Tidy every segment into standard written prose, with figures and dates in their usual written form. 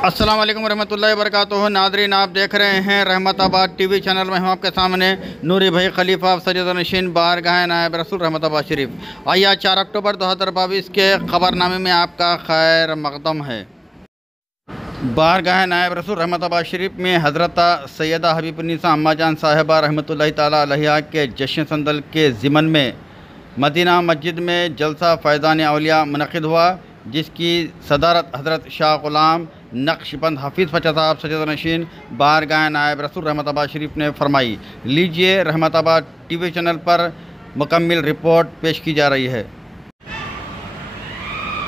अस्सलाम वालेकुम रहमतुल्लाहि वबरकातुहू। नादरीन, आप देख रहे हैं रहमताबाद टीवी चैनल में। हम आपके सामने नूरी भाई खलीफा सज्जदनशीन बारगाह नायब रसूल रहमताबाद शरीफ। आइए 4 अक्टूबर 2022 के ख़बरनामे में आपका खैर मक़दम है। बारगाह नायब रसूल रहमताबाद शरीफ में हज़रत सैयदा हबीबुन्निसा अम्मा जान साहिबा रहमतुल्लाहि ताला अलैहा के जश्न संदल के ज़िमन में मदीना मस्जिद में जलसा फ़ैज़ान औलिया मुनक़िद हुआ, जिसकी सदारत हज़रत शाह ग़ुलाम नक्शबंद हफीज़ फ़चा साहब सज्जदनशीन बारगाह नायब रसूल रहमताबाद शरीफ ने फरमाई। लीजिए, रहमताबाद टीवी चैनल पर मुकम्मल रिपोर्ट पेश की जा रही है।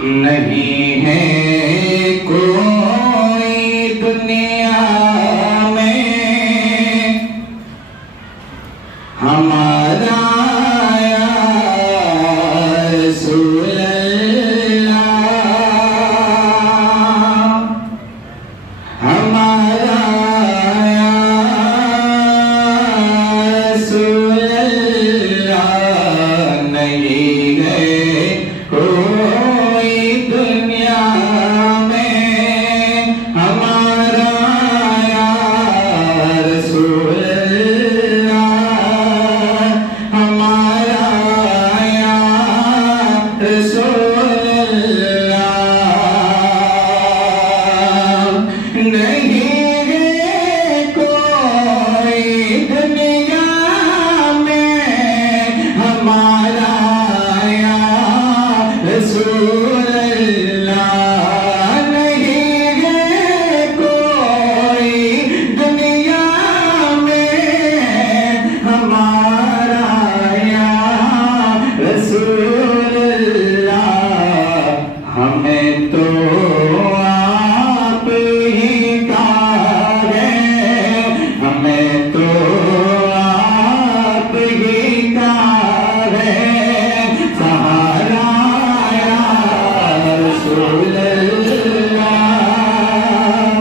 नहीं है कोई दुनिया में हमारा रसूल अल्लाह, हमारा रसूल अल्लाह। नहीं है कोई दुनिया में हमारा रसूल अल्लाह, हमारा रसूल अल्लाह। नहीं है कोई दुनिया में हमारा रसूल अल्लाह। नहीं है कोई दुनिया में हमारा रसूल अल्लाह। हमें तो आप ही का है, हमें तो आप ही का है सहारा रसूल अल्लाह,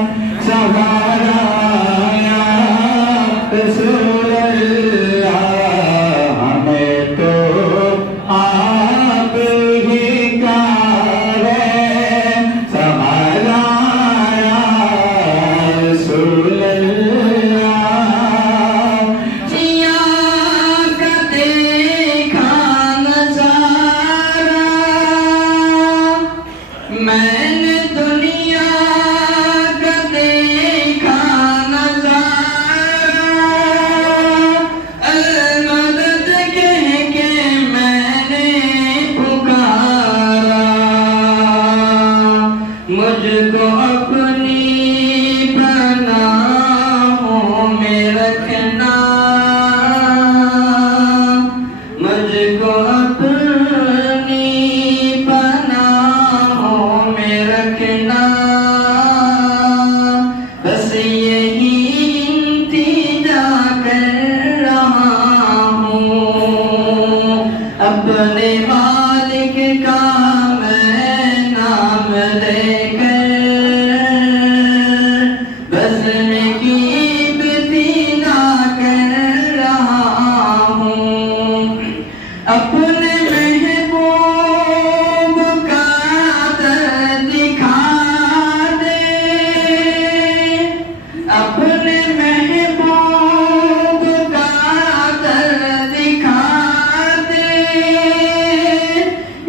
सहारा रसूल अल्लाह। हमें तो आप ही का है सहारा रसूल अल्लाह। जिया का देखा नजारा, मैंने दुनिया का देखा नजारा, अल-मदद कह के मैंने पुकारा। मुझको अपनी पनाहों में रखना, मुझको अपनी पनाहों में रखना। बस यही इंतज़ा कर रहा हूँ, अपने मालिक का मैं नाम लेकर बसने की इब्तिदा कर रहा हूँ। अपने महबूब का दर दिखा दे, अपने महबूब का दर दिखा दे,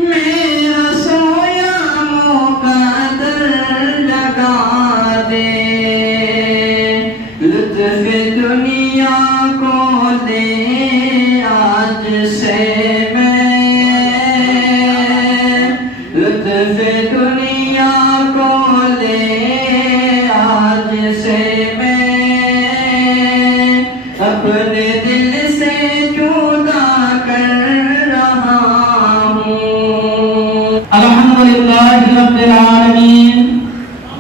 मेरा सोया मुक़द्दर जगा दे। लुत्फ़ दुनिया को दे आज से मैं, लुत्फ़ दुनिया को दे आज से मैं, अपने दिल से जुदा कर रहा हूँ। अल्हम्दुलिल्लाहि रब्बिल आलमीन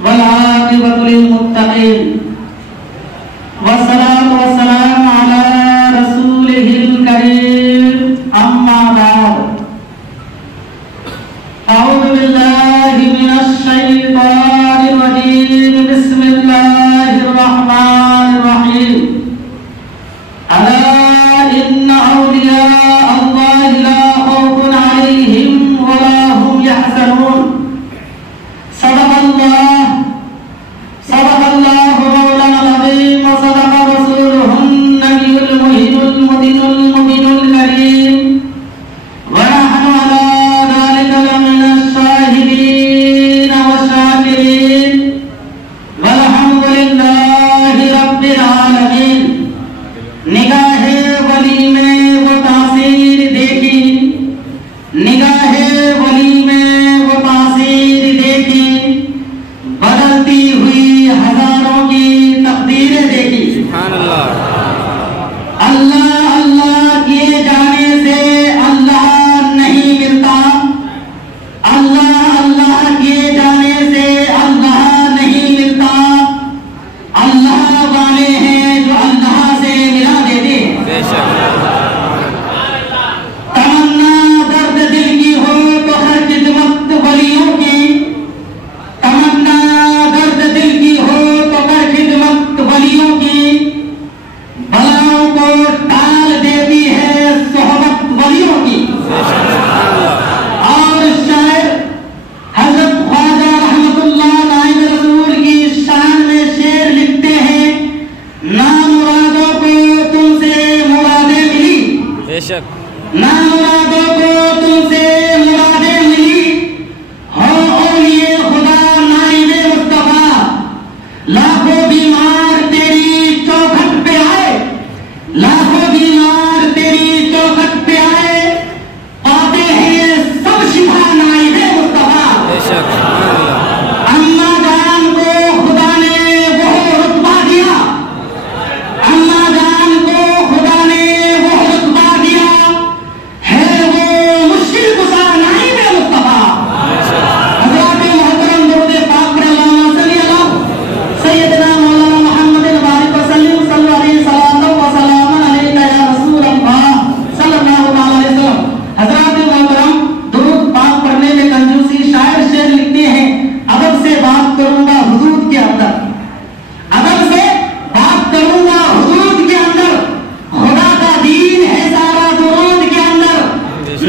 वल आक़िबतु लिल मुत्तक़ीन वस्सलातु वस्सलामु अला रसूलिहिल करीम, अम्मा बाद। अऊज़ु बिल्लाहि मिनश शैतानिर रजीम, बिस्मिल्लाहिर रहमानिर रहीम। अला इन्ना औलिया अल्लाहि ला खौफुन अलैहिम व ला हुम यहज़नून। सदक़ल्लाह वलीयुल मुदिनुल मुबिनुल करीम व नहनु अला ज़ालिका लमिनश शाहिदीन व शाकिरीन वल्हम्दुलिल्लाहि रब्बिल आलमीन। निगाहे वली में वो तासीर देखी, निगाहे वली में वो तासीर देखी, बदलती हुई हजारों की तकदीरें देखी। अल्लाह अल्लाह किए जाने से अल्लाह नहीं मिलता, अल्लाह अल्लाह किए जाने से अल्लाह नहीं मिलता। अल्लाह वाले हैं जो अल्लाह से मिला देते हैं। तमन्ना दर्द दिल की हो तो हर खिदमत वलियों की, तमन्ना दर्द दिल की हो तो हर खिदमत वलियों की, बलाओं को टाल देती है सोहबत वलियों की। और शायर हजरत ख्वाजा रहमतुल्लाह नाइब रसूल की शान में शेर लिखते हैं, ना मुरादों को तुमसे मुरादें मिली, बेशक ना मुरादों को तुमसे मुरादें मिली, हो औलिए खुदा नाइबे मुस्तफा, लाखों बीमार तेरी चौखट पे आए, लाखों बीमार तेरी चौखट पे आए, पाते हैं सब शिफा नाइबे मुस्तफा। बेशक अम्मा जान को खुदा ने वो रुतबा दिया, अम्मा जान को खुदा ने वो रुतबा दिया, है वो मुश्किल कुशा नाइबे मुस्तफा। हज़रात मोहतरम दुरूद पाक पर अल्लाहुम्मा सल्ली अला सय्यदना मौलाना मुहम्मद बारिक वसल्लम सल्लल्लाहु अलैहि वसल्लम अलैका या रसूल अल्लाह सल्लल्लाहु अलैहि वसल्लम। हज़रात मोहतरम दुरूद पाक पढ़ने में कंजूसी, शायर शेर लिखते हैं, अदब से बात करूंगा हुदूद के अंदर, अदब से बात करूंगा हुदूद के अंदर, खुदा का दीन है सारा दुरूद के अंदर।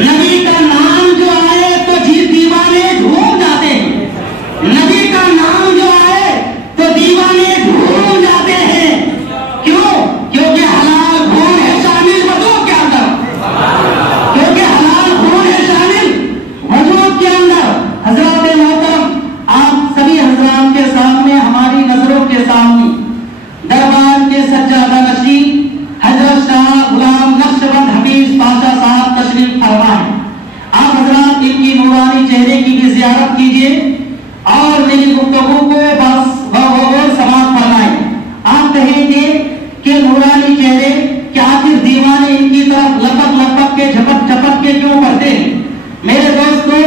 नबी का नाम जो आए तो जी दीवाने झूम जाते हैं, नबी का नाम जो आए तो दीवाने झूम जाते हैं। क्यों? क्योंकि हलाल खून है शामिल वजूद के अंदर, क्योंकि हलाल खून है शामिल वजूद के अंदर। हजरात मोहतरम, आप सभी हजरात के सामने, हमारी नजरों के सामने दरबार के सज्जादा नशीं हजरत शाह गुलाम नक्शबंद हफीज पाशा साहब तशरीफ फरमा है। आप हजरात इनकी नूरानी चेहरे की भी जियारत कीजिए और मेरी गुफ्तगू को बस और समाप्त फरमाएं। आप कहेंगे कि नूरानी चेहरे कि आखिर दीवाने इनकी तरफ लपक लपक के झपक झपक के क्यों पढ़ते हैं? मेरे दोस्तों,